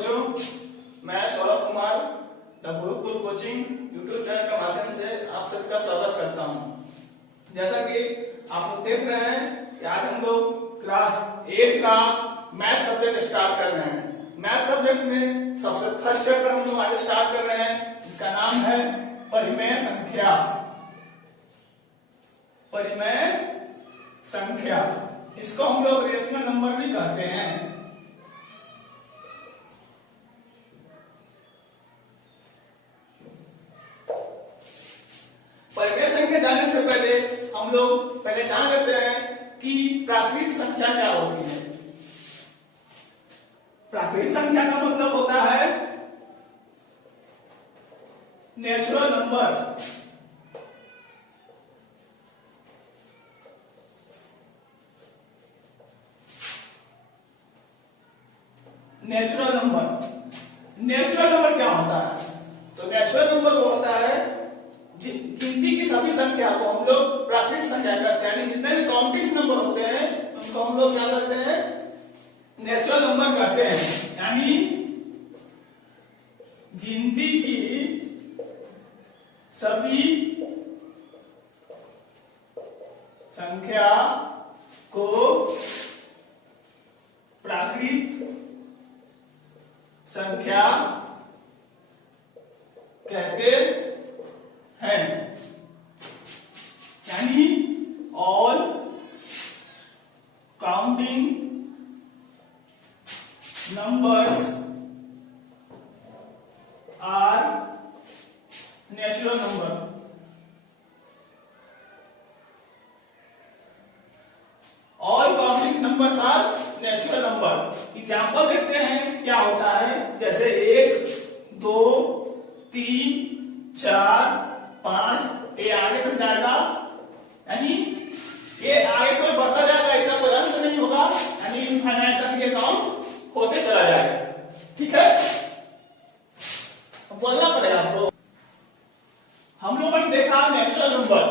बच्चों, मैं Saurabh Kumar the Gurukul coaching YouTube channel के माध्यम से आप सबका स्वागत करता हूं। जैसा कि आप लोग देख रहे हैं कि आज हम लोग क्लास 8 का मैथ सब्जेक्ट स्टार्ट कर रहे हैं। मैथ सब्जेक्ट में सबसे फर्स्ट चैप्टर हम लोग आज स्टार्ट कर रहे हैं, जिसका नाम है परिमेय संख्या। परिमेय संख्या, इसको हम लोग रेशनल नंबर भी कहते हैं। परिमेय संख्या जानने से पहले हम लोग पहले जान लेते हैं कि प्राकृत संख्या क्या होती है। प्राकृत संख्या का मतलब होता है नेचुरल नंबर। नेचुरल नंबर क्या होता है? तो नेचुरल नंबर वो होता है गिनती की सभी संख्या को हम लोग प्राकृत संख्या करते हैं, यानी जितने भी काउंटिंग्स नंबर होते हैं उनको हम लोग क्या करते हैं? नेचुरल नंबर कहते हैं। यानी गिनती की सभी संख्या को प्राकृत संख्या कहते हैं। यानी all counting numbers are natural number. All counting numbers are natural number. Example देखते हैं क्या होता है। जैसे 1, 2, 3, 4, 5, ये आगे तक जाएगा, यानी ये आगे कोई बढ़ता जाएगा, ऐसा कोई अंत नहीं होगा, यानी इनफाइनाइट तक ये काउंट होते चला जाएगा। ठीक है, बोलना पड़ेगा आपको। हम लोगों ने देखा नेचुरल नंबर,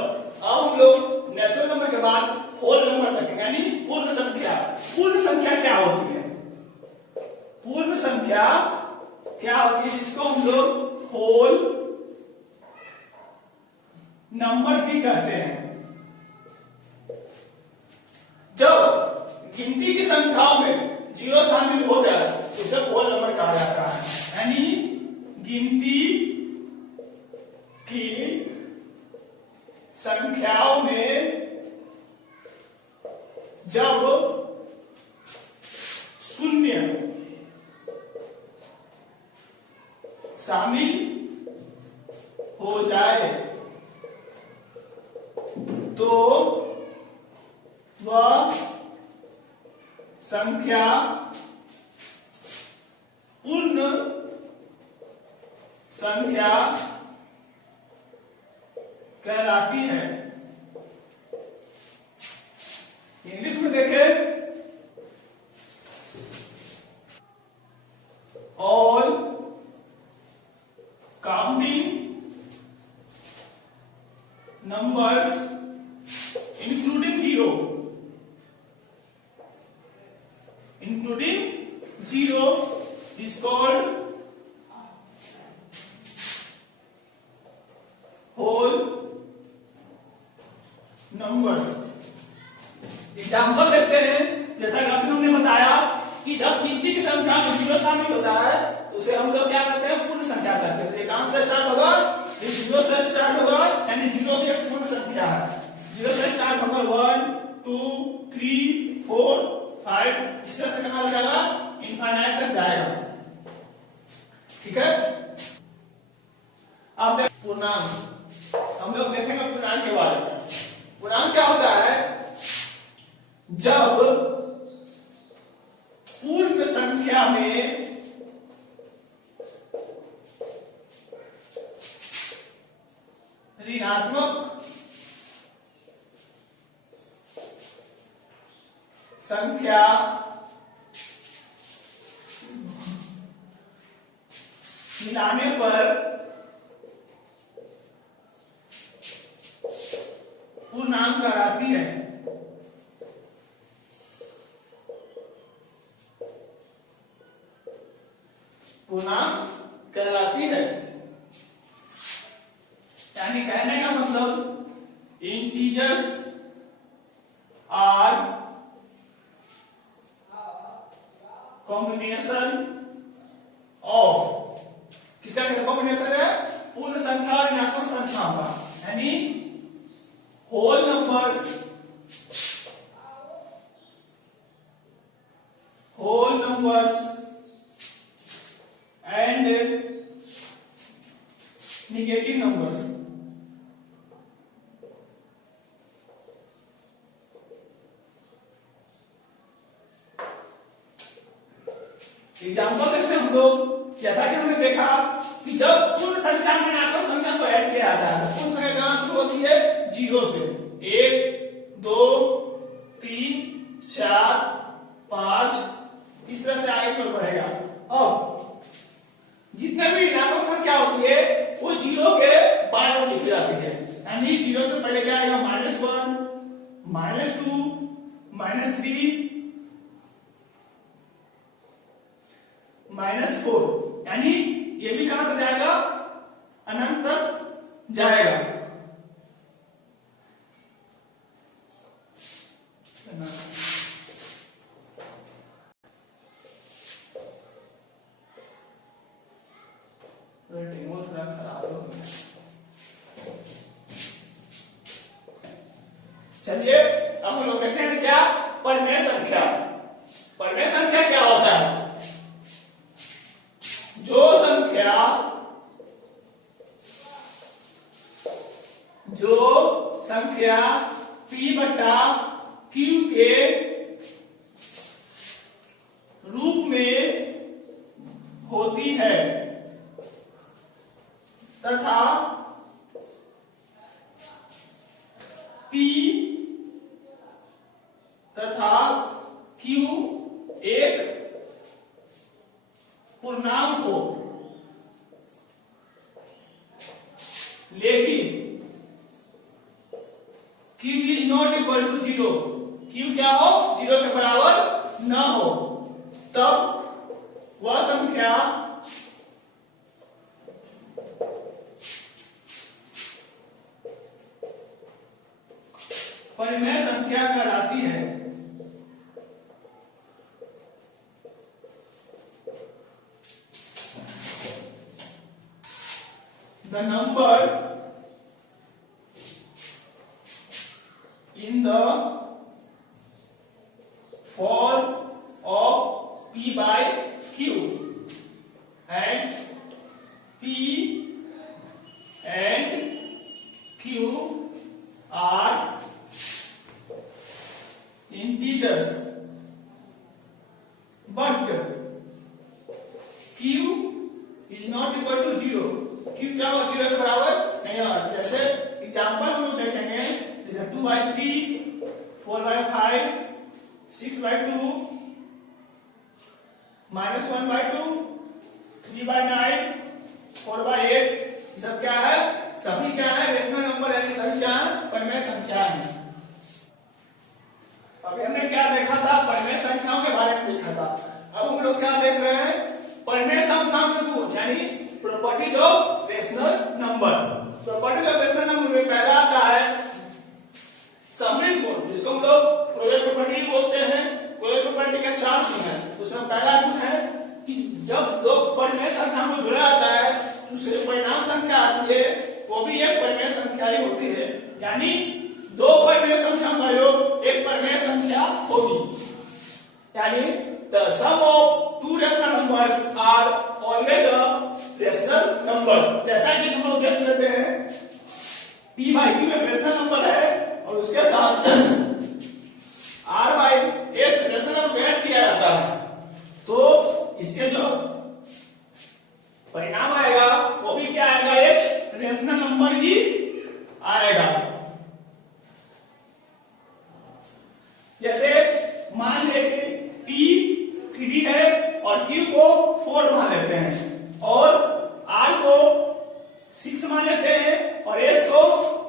अब हम लोग नेचुरल नंबर के बाद होल नंबर देखेंगे, यानी पूर्ण संख्या। पूर्ण संख्या क्या होती है? पूर्ण संख्या क्या होती है, जिसको हम लोग होल नंबर भी कहते हैं। जब गिनती की संख्याओं में जीरो शामिल हो जाए तो उसे होल नंबर कहा जाता है। यानी गिनती की संख्याओं में जब शून्य शामिल हो जाए तो वह संख्या पूर्ण संख्या कहलाती है। इंग्लिश में देखें, all counting numbers including zero is called whole numbers। Example देखते हैं। जैसा कि अभी हमने बताया कि जब गिनती की संख्या में जीरो शामिल होता है तो उसे हम लोग क्या करते हैं? पूर्ण संख्या करते हैं। कहां से स्टार्ट होगा? जीरो से स्टार्ट होगा, यानी जीरो भी एक पूर्ण संख्या है। जीरो से स्टार्ट होगा 1, 2, 3, 4, 5, इस तरह से कहां जाएगा? इनफाइनाइट तक जाएगा। ठीक है, अब पूर्णांक हम लोग देखेंगे। पूर्णांक के बारे में, पूर्णांक क्या होता है? जब पूर्ण संख्या में ऋणात्मक संख्या मिलाने पर पूर्णांक कहलाती है। पूर्णांक कहलाती है। यानी कहने का मतलब इंटीजर्स आर कॉम्बिनेशन ऑफ, किसका कॉम्बिनेशन है? पूर्ण संख्या और ऋणात्मक संख्या का, यानी whole numbers and negative numbers. Example देखते हैं हम लोग। जैसा कि हमने देखा कि जब पूर्ण संख्या में ऋणात्मक संख्या को ऐड किया जाता है, पूर्ण संख्या कहां शुरू होती है? 0 से। 1 2 3 4 5 इस तरह से आगे पर बढ़ेगा। अब जितने भी ऋणात्मक संख्या होती है वो 0 के बाएं ओर लिखी जाती है। यानी 0 के पहले क्या आएगा? -1 -2 -3 -4, यानी ये भी कहां तक जाएगा? अनंत तक जाएगा। थोड़ा खराब हो गया। चलिए अब हम लोग देखेंगे क्या परिमेय संख्या। परिमेय संख्या क्या होता है? जो संख्या P बटा Q के रूप में होती है तथा P तथा Q एक पूर्णांक हो, लेकिन Q is not equal to 0। Q क्या हो? 0 के बराबर न हो, तब वह संख्या परिमेय संख्या कहलाती है। The number in the form of P by Q and P and Q are integers, but Q is not equal to 0। Q क्या हो? 0 के बराबर नहीं होगा। जैसे एग्जाम्पल हम लोग देखेंगे, जैसे 2/3, 4/5, 6/2, -1/2, 3/9, 4/8, ये सब क्या है? सभी क्या है? रेशनल नंबर है। सभी क्या है? परिमेय संख्या है। अभी हमने क्या देखा था? परिमेय संख्याओं के बारे में देखा था। अब हम लोग क्या देख रहे हैं? परिमेय संख्याओं के गुण, यानी properties of rational number. Properties of rational number में पहला आता है समृद्ध गुण, जिसको हम लोग क्लोजर प्रॉपर्टी बोलते हैं। क्लोजर प्रॉपर्टी का 4 गुण है। उसमें पहला गुण है कि जब दो परिमेय संख्या को जोड़ा जाता है तो उससे परिणाम संख्या आती है, वो भी एक परिमेय संख्या ही होती है। यानी दो परिमेय संख्या का योग एक परिमेय संख्या होगी। यानी the sum of two rational numbers are always a rational number। जैसा कि हम लोग देख लेते हैं P by Q एक रेशनल नंबर है और उसके साथ R by S rational number add किया जाता है, तो इससे जो परिणाम आएगा वो भी क्या आएगा? एक रेशनल नंबर ही आएगा। जैसे मान ले कि P 3 है और Q को 4 मान लेते हैं और R को 6 मान लेते हैं और S को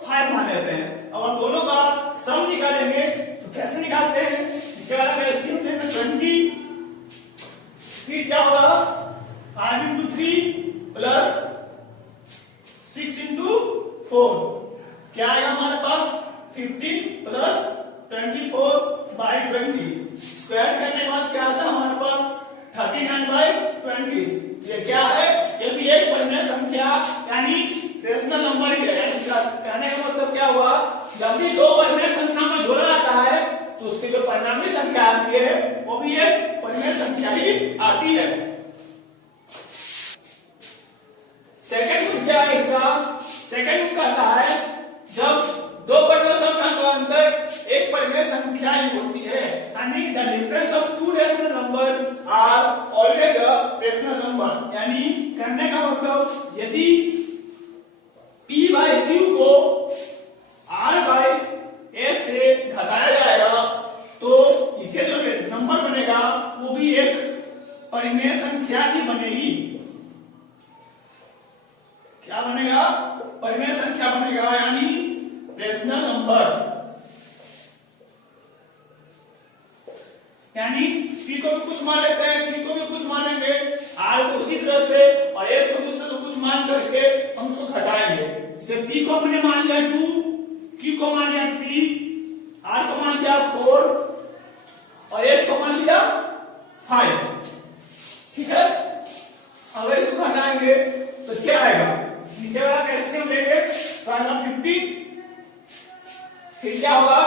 5 मान लेते हैं। अब हम दोनों का सम निकालेंगे तो कैसे निकालते हैं? एलसीएम लेंगे 20, फिर क्या होगा? 5 20। ये क्या है? ये भी एक परिमेय संख्या यानी रेशनल नंबर ही है। कहने का मतलब क्या हुआ, जब भी दो परिमेय संख्या में जोड़ा जाता है तो उसकी जो परिणामी संख्या आती है वो भी एक परिमेय संख्या ही आती है। सेकंड रूल क्या है इसका? सेकंड रूल कहता है जब दो परिमेय संख्या का अंतर एक परिमेय संख्या ही होती है, यानी the difference of two rational numbers are always a rational number. यानी कहने का मतलब यदि p by q को r by s से घटाया जाएगा तो इससे जो नंबर बनेगा वो भी एक परिमेय संख्या ही बनेगी। क्या बनेगा? परिमेय संख्या बनेगा, यानी रेशनल नंबर। यानी p को भी कुछ मान लेते हैं, q को भी कुछ मानेंगे, r को उसी तरह से और s को दूसरे को कुछ मान करके हम उसको घटाएंगे। जैसे p को हमने मान लिया 2, q को मान लिया 3, r को मान लिया 4 और s को मान लिया 5। ठीक है, अगर इसको घटाएंगे तो क्या आएगा? नीचे वाला कैल्शियम लेंगे तो आएगा 50, फिर क्या होगा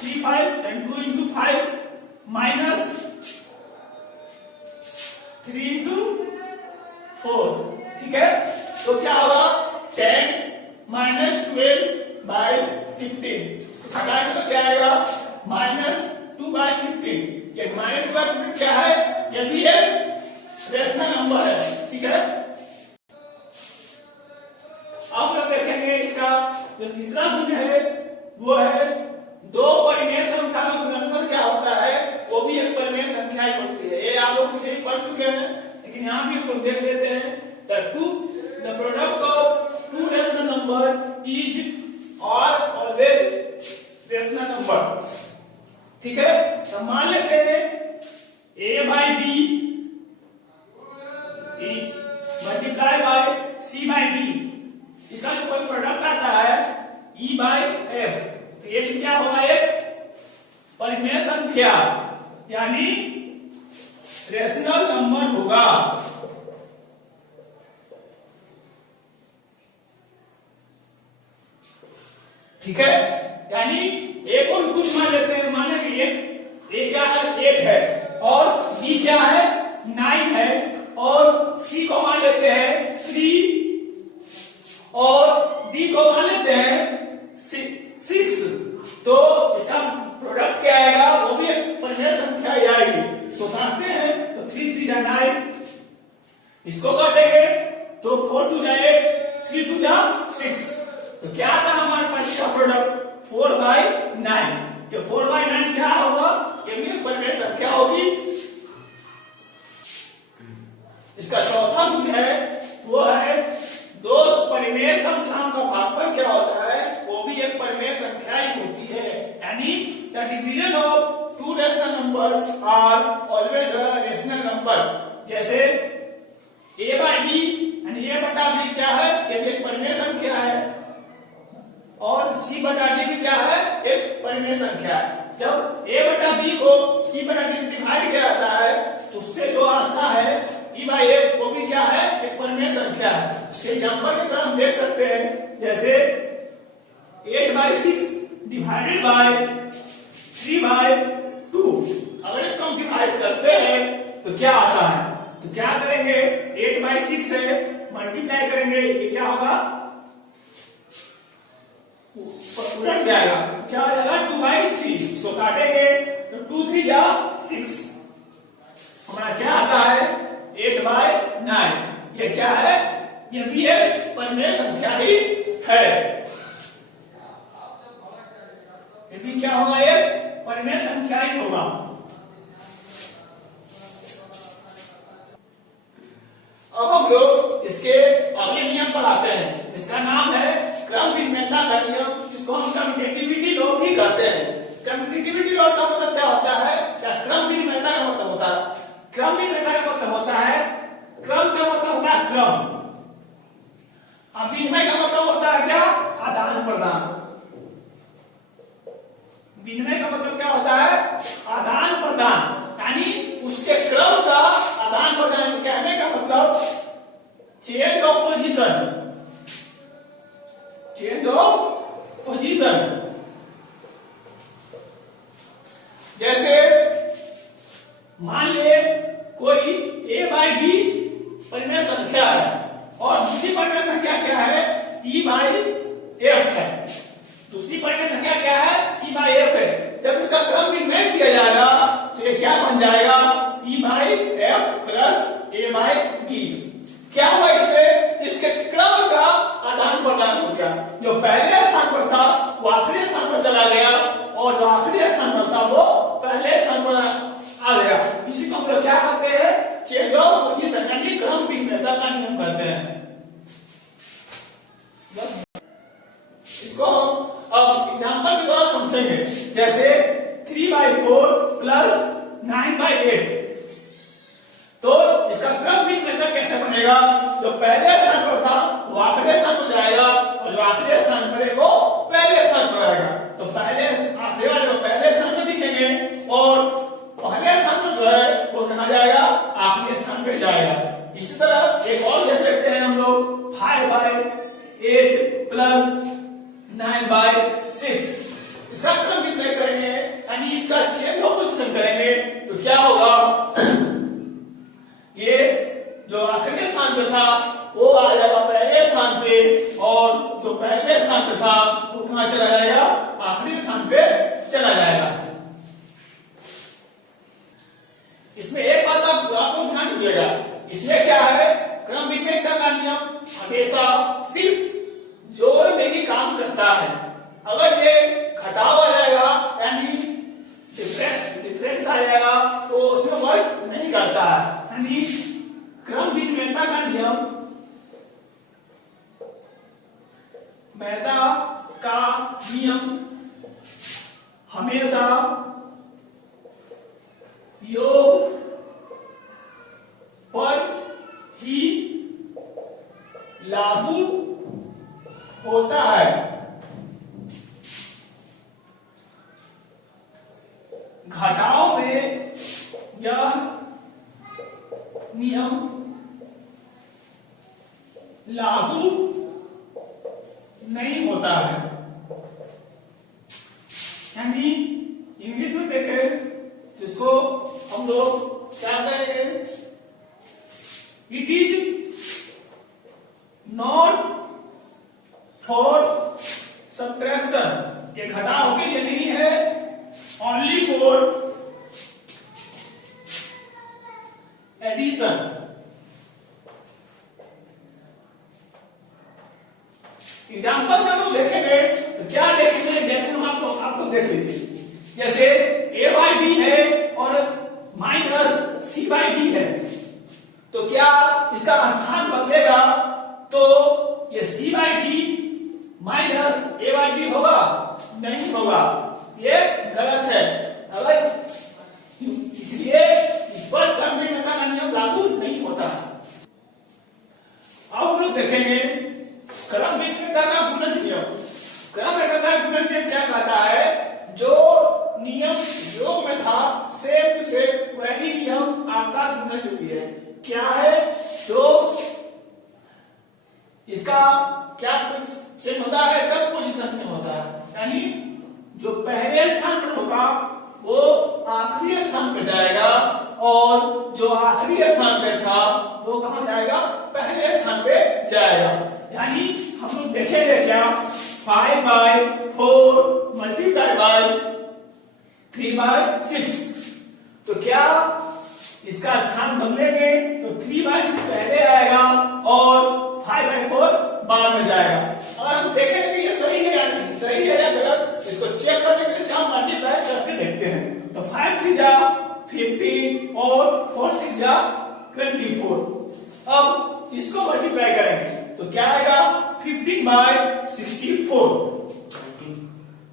3 5 and 2 into 5 माइनस 3 into 4। ठीक है, तो क्या होगा 10 minus 12 by 15। घटाएंगे तो क्या आएगा -2 by 15। ये -2 by 15 क्या है? ये भी एक रेशनल नंबर है। ठीक है, अब हम देखेंगे इसका जो तीसरा गुण है वो है दो परिमेय संख्या का गुणनफल क्या होता है, वो भी एक परिमेय संख्या ही होती है। ये आप लोग पीछे पढ़ चुके हैं, लेकिन यहाँ भी हम लोग देख लेते हैं। The product of two rational number is और ऑलवेज रेशनल नंबर। ठीक है, तो मान लेते हैं a by b multiply by c by d, इसका जो कोई प्रोडक्ट आता है e by f, तो ये क्या होगा? एक परिमेय संख्या यानी रेशनल नंबर होगा। ठीक है, यानी ए को भी कुछ मान लेते हैं, माने कि ए क्या है 8 है और बी क्या है 9 है और सी को मान लेते हैं 3 और डी को मान लेते हैं 6। तो इसका प्रोडक्ट क्या आएगा? वो भी एक परिमेय संख्या ही आएगी। सो काटते हैं तो 3 3 जा 9, इसको काटेंगे तो 4 2 जा 8, 3 2 जा 6। तो क्या था हमारे पास इसका प्रोडक्ट 4 by 9। ये 4 by 9 क्या होगा? ये भी एक परिमेय संख्या होगी। इसका चौथा गुण है वो है दो परिमेय संख्याओं का भागफल क्या होता है, वो भी एक परिमेय संख्या ही होती है। यानी the division of two rational numbers are always a rational number. जैसे a by b यानी a बटा b क्या है? ये भी एक परिमेय संख्या है और c बटा d भी क्या है? एक परिमेय संख्या है। जब a बटा b को c बटा d से डिवाइड किया जाता है तो उससे जो आता है e by f वो भी क्या है? एक परिमेय संख्या है। इसके एग्जांपल की तरह हम देख सकते हैं, जैसे 8 by 6 डिवाइडेड बाय 3 by 2। अगर इसको हम डिवाइड करते हैं तो क्या आता है? तो क्या करेंगे? 8 by 6 से मल्टीप्लाई करेंगे, ये क्या होगा? उलट जाएगा, क्या हो जाएगा 2 by 3। इसको काटेंगे तो 2 3 जा 6, हमारा क्या आता है 8 by 9। ये क्या है? ये भी एक परिमेय संख्या ही है। ये भी क्या होगा? एक परिमेय संख्या ही होगा। अब हम लोग इसके अगले नियम पर आते हैं। इसका नाम है क्रम विनिमयता का नियम, जिसको हम कम्यूटेटिविटी लॉ भी कहते हैं। कम्यूटेटिविटी लॉ का मतलब क्या होता है, या क्रम विनिमयता का मतलब होता है? क्रम विनिमयता का मतलब होता है, क्रम का मतलब होता है क्रम, अब विनिमय का मतलब होता है क्या? आदान प्रदान। विनिमय का मतलब क्या होता है? आदान प्रदान, यानी उसके क्रम का आदान प्रदान क्या 20। क्या हुआ इसमें? इसके क्रम का आदान प्रदान हो गया। जो पहले स्थान पर था वो आखिरी स्थान पर चला गया और जो आखिरी स्थान पर था वो पहले स्थान पर आ गया। इसी को हम लोग क्या कहते हैं? चेंज ऑफ पोजीशन यानी क्रम विनिमयता का नियम कहते हैं। इसको अब एग्जांपल के द्वारा समझेंगे। जैसे 3/4 प्लस 9/8। तो इसका क्रम विनिमयता कैसे बनेगा? जो पहले स्थान पर था वो आखिरी स्थान पर जाएगा और जो आखिरी स्थान पर है वो पहले स्थान पर आएगा। तो पहले आखिरी वाले को पहले स्थान पर दिखेंगे और पहले स्थान पर जो है वो कहाँ जाएगा? आखिरी स्थान पर जाएगा। इसी तरह एक और देख लेते हैं हम लोग 5/8 प्लस 9/6। इसका क्रम विनिमय करेंगे यानी इसका चेंज ऑफ पोजीशन करेंगे तो क्या होगा? ये जो आखिरी स्थान पे था वो आ जाएगा पहले स्थान पे और जो पहले स्थान पे था वो कहां चला जाएगा? आखिरी स्थान पे चला जाएगा। इसमें एक बात आप लोग ध्यान दीजिएगा, इसमें क्या है? क्रम विनिमयता का नियम हमेशा सिर्फ जोड़ में ही काम करता है। अगर ये घटाव आ जाएगा यानी डिफरेंस आ जाएगा तो उसमें वर्क नहीं करता है। यानी क्रम विनिमयता का नियम हमेशा योग पर ही लागू होता है। घटाव में यह नियम लागू नहीं होता है। यानी इंग्लिश में देखें जिसको हम लोग क्या करेंगे? It is not for subtraction. ये घटाव के लिए नहीं है, ओनली फॉर एडिशन। एग्जाम्पल से हम लोग देखेंगे तो क्या देखेंगे? जैसे हम आपको देख लीजिए, जैसे a/b है और माइनस c/d है तो क्या इसका स्थान बदलेगा? तो ये c/d माइनस a/b होगा? नहीं होगा, ये गलत है। अगर इसलिए इस पर क्रम विनिमयता का नियम लागू नहीं होता। अब हम लोग देखेंगे क्रम विनिमयता का गुणज नियम। क्रम विनिमयता का गुणज नियम क्या कहता है? जो नियम योग में था सेम टू सेम वही नियम आपका गुणज में भी है। क्या है? जो इसका क्या चेंज होता है? इसका पोजीशन चेंज होता है। यानी जो पहले स्थान पर होगा वो आखिरी स्थान पे जाएगा और जो आखिरी स्थान पे था वो कहां जाएगा? पहले स्थान पे जाएगा। यानी हम लोग देखेंगे क्या? 5/4 मल्टीप्लाई बाय 3/6। तो क्या इसका स्थान बदलेंगे तो 3/6 पहले आएगा और 5/4 बाद में जाएगा। अगर हम देखेंगे कि ये सही है या नहीं, सही है या गलत, इसको चेक करने के लिए इसका हम मल्टीप्लाई करके देखते हैं। तो 5 3 जा 15 और 4 6 जा 24। अब इसको मल्टीप्लाई करेंगे तो क्या आएगा? 15/64।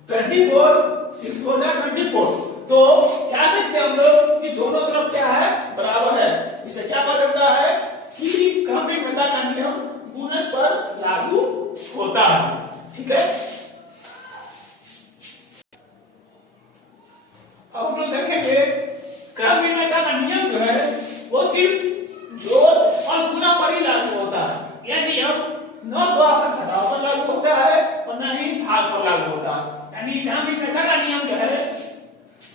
24 6 4 जा 24। तो क्या देखते हैं हम लोग कि दोनों तरफ क्या है? बराबर है। इससे क्या पता चलता है कि क्रम विनिमयता का नियम गुणज पर लागू होता है। ठीक है, अब हम लोग देखेंगे क्रम विनिमयता का नियम जो है वो सिर्फ जोड़ और गुणा पर ही लागू होता है। यह नियम न तो आपका घटाव पर लागू होता है और न ही भाग पर लागू होता है। यानी क्रम विनिमयता का नियम जो है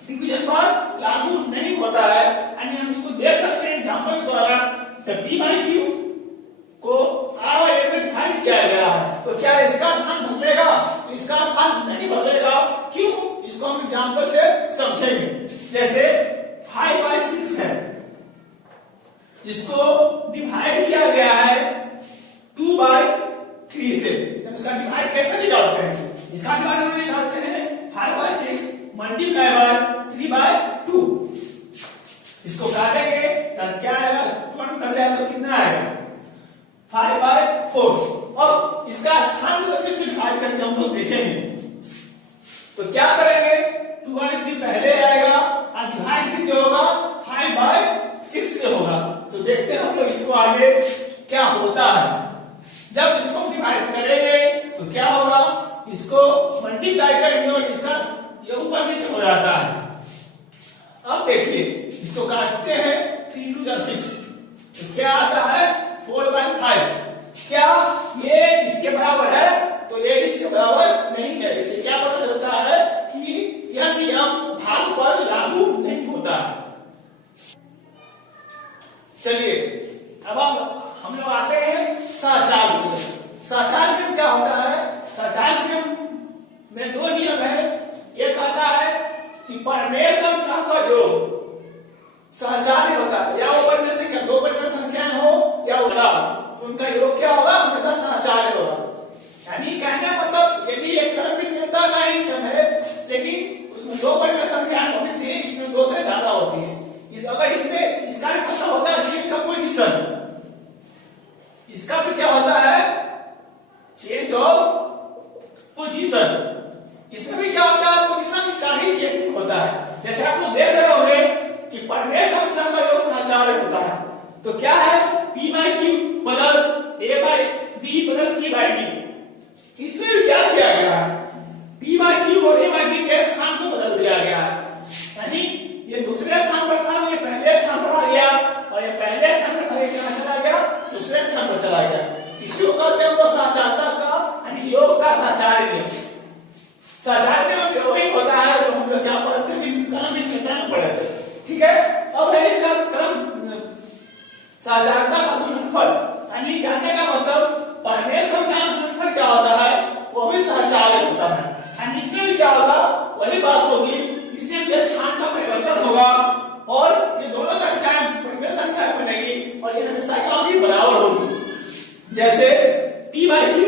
डिवीजन पर लागू नहीं होता है। यानी हम इसको देख सकते हैं एग्जांपल के द्वारा। जब b/q को r/a से डिवाइड किया गया है तो क्या इसका स्थान बदलेगा? तो इसका स्थान नहीं बदलेगा। क्यों? इसको हम एग्जांपल से समझेंगे। जैसे 5/6 है, जिसको डिवाइड लिखेंगे। तो क्या करेंगे, 2/3 पहले आएगा और डिवाइड किससे होगा, 5/6 से होगा। तो देखते हैं हम लोग इसको आगे क्या होता है। जब इसको डिवाइड करेंगे तो क्या होगा, इसको मल्टीप्लाई करेंगे और इसका ये ऊपर नीचे हो जाता है। अब देखिए इसको काटते हैं, 3 2 6, तो क्या आता है 4/5। क्या ये इसके बराबर है, तो ये इसके बराबर नहीं है। इससे क्या पता चलता है कि यह नियम भाग पर लागू नहीं होता है। चलिए अब हम लोग आते हैं सहचाल नियम। सहचाल नियम क्या होता है, सहचाल नियम में 2 नियम है। एक कहता है कि परिमेय संख्या का योग सहचार्य होता है, या वो परिमेय संख्या 2 परिमेय संख्याएं हो या तो उनका योग क्या होगा, हमेशा सहचार्य होगा। यानी कहने मतलब यदि एक क्रम विनियमता का एक क्रम है लेकिन उसमें 2 परिमेय संख्याएं होती थी, इसमें 2 से ज्यादा होती है, अगर इसमें इसका भी पता होता है चेंज का पोजीशन, इसका भी क्या होता है चेंज ऑफ पोजीशन, इसमें भी क्या होता है पोजीशन का ही चेंज होता है। जैसे आप लोग देख रहे होंगे कि परिमेय संख्या का योग सहचार्य होता है, तो क्या है p/q plus a/b plus c/d। इसमें भी क्या किया गया है, p/q और a/b के स्थान को बदल दिया गया है। यानी ये दूसरे स्थान पर था, ये पहले स्थान पर आ गया, और ये पहले स्थान पर था, ये कहां चला गया, दूसरे स्थान पर चला गया। इसको कहते हैं हम लोग सहचार्यता का यानी योग का सहचार्य नियम। सहचार्य नियम वही होता है जो हम लोग क्या पढ़ते हैं क्रम विनियमता में पढ़े थे, ठीक है। अब है इसका क्रम सहचार्यता का गुणनफल, यानी कहने का मतलब परिमेय संख्या का गुणनफल क्या होता है, वो भी सहचार्य होता है। यानी इसमें भी क्या होगा, वही बात होगी, इसमें भी स्थान का परिवर्तन होगा और ये दोनों संख्याएं परिमेय संख्याएं बनेगी और ये हमेशा क्या होगी, बराबर होगी। जैसे p/q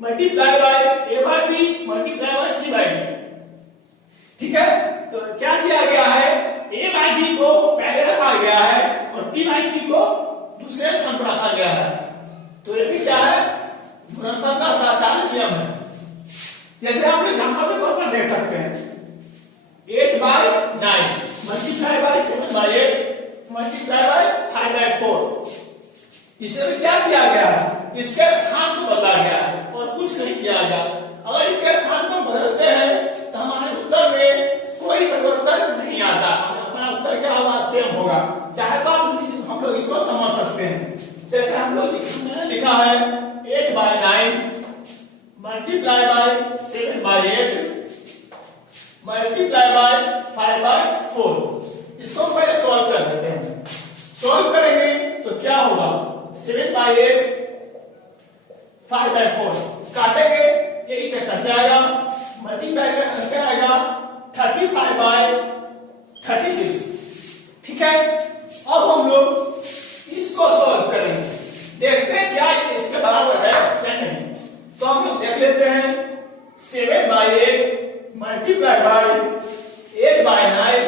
multiply by a/b multiply by c/d, ठीक है। तो क्या किया गया है, a/b को पहले रखा गया है और p/q को दूसरे स्थान पर रखा गया है। तो ये भी क्या है, गुणनफल का सहचार्य नियम है। जैसे आप एग्जांपल के तौर पर देख सकते हैं 8/9 मल्टीप्लाई बाय 7/8 मल्टीप्लाई बाय 5/4। इसमें क्या किया गया है, इसके स्थान को बदला गया है और कुछ नहीं किया गया। अगर इसके स्थान को बदलते हैं तो हमारे उत्तर में कोई परिवर्तन नहीं आता, अपना उत्तर क्या होगा, सेम होगा। चाहे तो हम लोग इसको समझ सकते हैं। जैसे हम लोग लिखा है 8/9 मल्टीप्लाई बाय 7/8 मल्टीप्लाई बाय 5/4। इसको पहले सॉल्व कर देते हैं। सॉल्व करेंगे तो क्या होगा, 7/8 5/4 काटेंगे, ये इसे कट जाएगा, मल्टीप्लाई का क्या आएगा 35/36, ठीक है। अब हम लोग इसको सॉल्व करेंगे, देखते हैं क्या ये इसके बराबर है या नहीं। तो हम लोग देख लेते हैं 7/8 मल्टीप्लाई बाय 8/9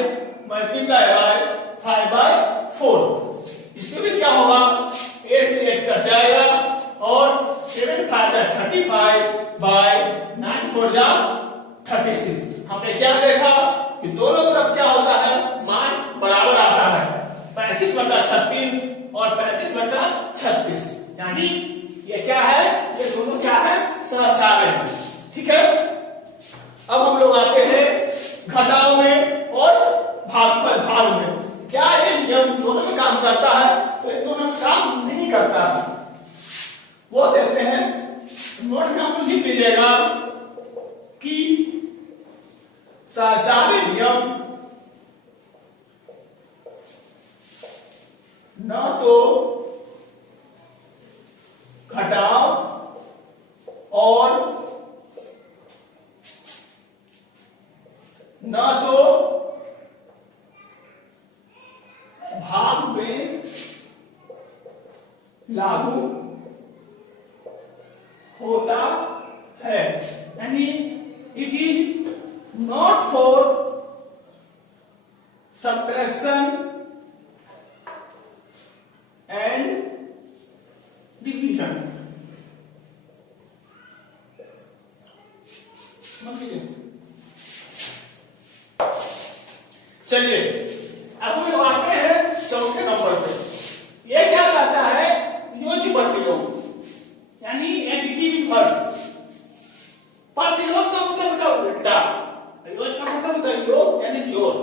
मल्टीप्लाई बाय 5/4। इसमें भी क्या होगा, 8 से 8 कट जाएगा और 7 5 35 बाय 9 4 जा 36। हमने क्या देखा कि दोनों तरफ क्या होता है, मान बराबर आता है, 35/36 और 35/36। यानी ये क्या है, ये दोनों क्या है, सहचार्य है, ठीक है। अब हम लोग आते हैं घटाव में और भाग में। क्या ये नियम दोनों में काम करता है, तो ये दोनों में काम नहीं करता है। वो देखते हैं, नोट में आप लोग लिख लीजिएगा कि सहचार्य नियम न तो घटाव और न तो भाग में लागू होता है। यानी it is not for subtraction and division. चलिए अब हम लोग आते हैं चौथे नंबर पे। ये क्या कहता है, योज्य प्रतिलोम यानी एडिटिव इनवर्स। प्रतिलोम का मतलब होता है उल्टा, योज्य का मतलब होता है योग यानी जोड़।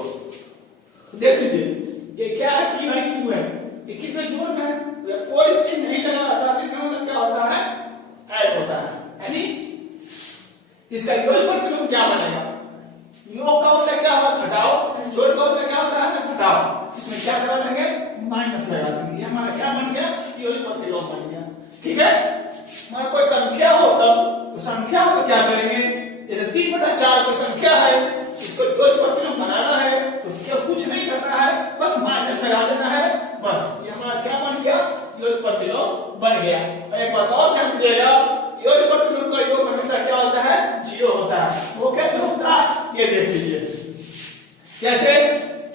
देख लीजिए ये क्या है, पी बाई क्यू है, ये किसमें जोड़ में है, कोई चीज नहीं चला आता, इसका मतलब क्या होता है, ऐड होता है, यानी इसका योज्य प्रतिलोम क्या बनेगा, योग का मतलब क्या होगा, घटाओ, यानी जोड़ का मतलब क्या होता है, घटाओ, इसमें क्या लगा देंगे, माइनस लगा देंगे, हमारा क्या बन गया, योज्य प्रतिलोम बन गया। ठीक है, हमारा कोई संख्या हो तब तो संख्या को क्या करेंगे, जैसे 3/4 कोई संख्या है, इसको योज्य प्रतिलोम बनाना है तो क्या कुछ नहीं करना है, बस माइनस लगा देना है, बस ये हमारा क्या बन गया, योज्य प्रतिलोम बन गया। और एक बात और ध्यान दीजिएगा, योज्य प्रतिलोम का योग हमेशा क्या होता है, 0 होता है। वो कैसे होता है ये देख लीजिए, जैसे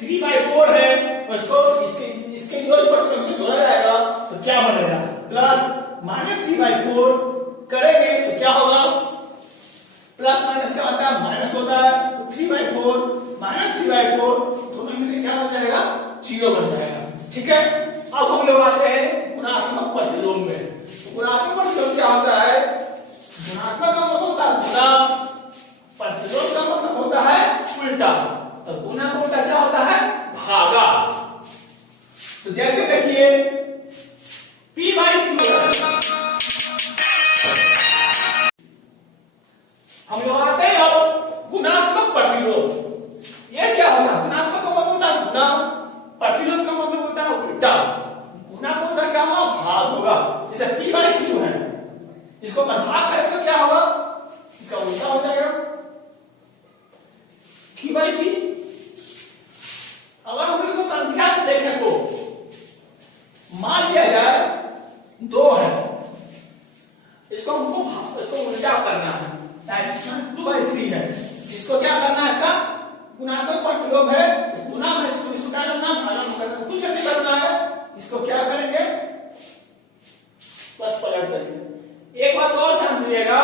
3/4 है उसको इसके योज्य प्रतिलोम से जोड़ा जाएगा तो क्या बनेगा, प्लस -3/4 करेंगे तो क्या होगा, प्लस माइनस का मतलब माइनस होता है, तो 3/4 -3/4 दोनों मिलकर क्या बन जाएगा, 0 बन जाएगा। ठीक है, अब हम लोग आते हैं गुणात्मक प्रतिलोम में। तो गुणात्मक प्रतिलोम क्या होता है, गुणात्मक का मतलब होता है गुणा, प्रतिलोम का मतलब होता है उल्टा, तो गुणा का उल्टा क्या होता है, भागा। तो जैसे देखिए P बाई Q, हम लोग आते हैं अब गुणात्मक प्रतिलोम। ये क्या होता है, गुणात्मक का मतलब होता है गुणा, प्रतिलोम का मतलब होता है उल्टा। गुणा को उल्टा क्या होगा, भाग होगा, जैसे P बाई Q है, इसको अगर भाग करेंगे तो क्या होगा, इसका उल्टा हो जाएगा Q बाई P। अगर हम लोग संख्या से देखें तो मान लिया जाए 2 है, इसको हमको इसको उल्टा करना है, 2/3 है, इसको क्या करना है, इसका गुणात्मक प्रतिलोम है तो गुणा में इसको क्या करना है, भागा में करना, कुछ नहीं करना है, इसको क्या करेंगे, बस पलट देंगे। एक बात और ध्यान दीजिएगा,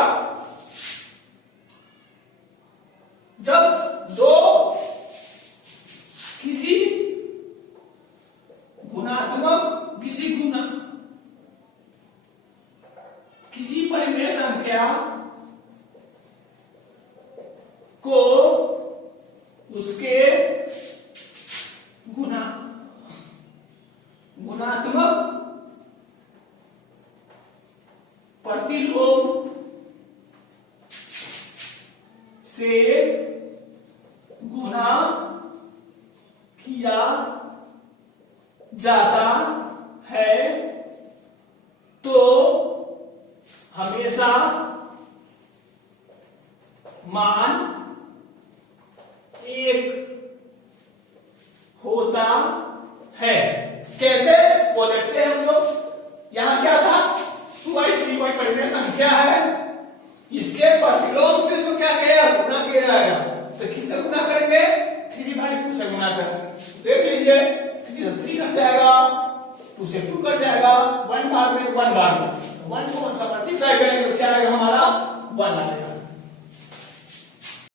जब 2 किसी गुणात्मक किसी परिमेय संख्या को उसके गुणात्मक प्रतिलोम से गुणा किया जाता है तो हमेशा मान 1 होता है। कैसे, वो देखते हैं हम लोग। यहां क्या था, 2/3 कोई परिमेय संख्या है, इसके प्रतिलोम से इसको क्या किया, गुणा किया जाएगा, तो किससे गुणा करेंगे, 3/2 से गुणा करेंगे। देख लीजिए 3 कट जाएगा, 2 से 2 कट जाएगा, 1 बार में 1 बार में 1 को 1 से मल्टीप्लाई करेंगे तो क्या आएगा हमारा 1 आएगा।